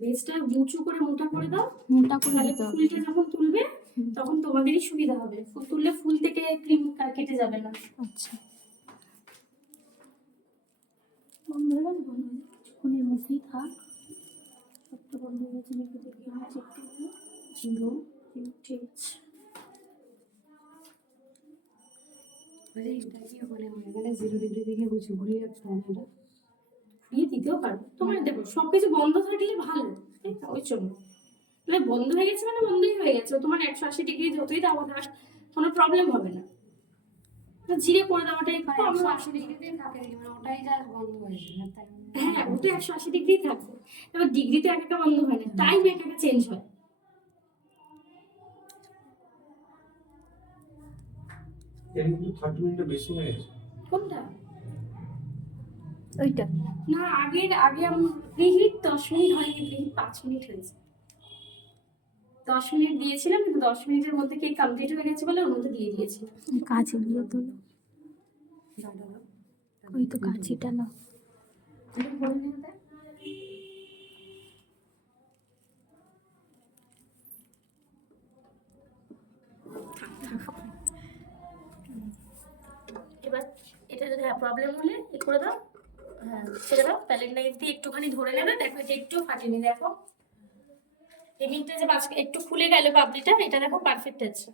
বেসটা উঁচু করে মোটা করে দাও, মোটা করে তাহলে দিতে হবে। ফুলটা যখন তুলবে তখন তোমাদেরই সুবিধা হবে, ফুল তুললে ফুল থেকে ক্রিম কেটে যাবে না। আচ্ছা বন্ধ হয়ে গেছে, বন্ধ হয়ে যাবে, কিছুক্ষণের মধ্যেই থাক। সবটা বন্ধ হয়ে গেছে নাকি দেখি, আমার চেক করবো। জিরো, ঠিক আছে। এটা কি মানে হয়ে গেলে 0 ডিগ্রি থেকে ঘুরিয়ে রাখতে হয় না? ঘুরিয়ে দিতেও পারবো, তোমার দেখো সবকিছু বন্ধ থাকলে ভালো, তাই না? ওই জন্য মানে বন্ধ হয়ে গেছে মানে বন্ধই হয়ে গেছে, তোমার 180 ডিগ্রি যতই দাও থাক কোনো প্রবলেম হবে না। জিরে করে দেওয়াটাই মানে 180 ডিগ্রিতেই থাকে, মানে ওটাই যা বন্ধ হয়েছে না তাই? হ্যাঁ, ওটা 180 ডিগ্রি থাকে। এবার ডিগ্রিতে এক একটা বন্ধ হয় না, টাইম এক একটা চেঞ্জ হয়। এর কিন্তু 30 মিনিট বেশি হয়ে গেছে। কোনটা? ওইটা না, আগে আমি প্রিহিট 10 মিনিট হয়নি, প্রিহিট 5 মিনিট হয়েছে। 10 মিনিট দিয়েছিলাম, কিন্তু 10 মিনিটের মধ্যে কেক কমপ্লিট হয়ে গেছে বলে ওর মধ্যে দিয়ে দিয়েছি। কাছে দিয়ে তোলো, ওই তো কাছিটা না। এবার এটা যদি প্রবলেম হলে এ করে দাও, হ্যাঁ ছেড়ে দাও, প্যালেট নাইফ দিয়ে একটুখানি ধরে নেবে, দেখো এটা একটু ফাটেনি, দেখো এই মিনিটটা যে একটু খুলে গেল পাপড়িটা, এটা দেখো পারফেক্ট আছে।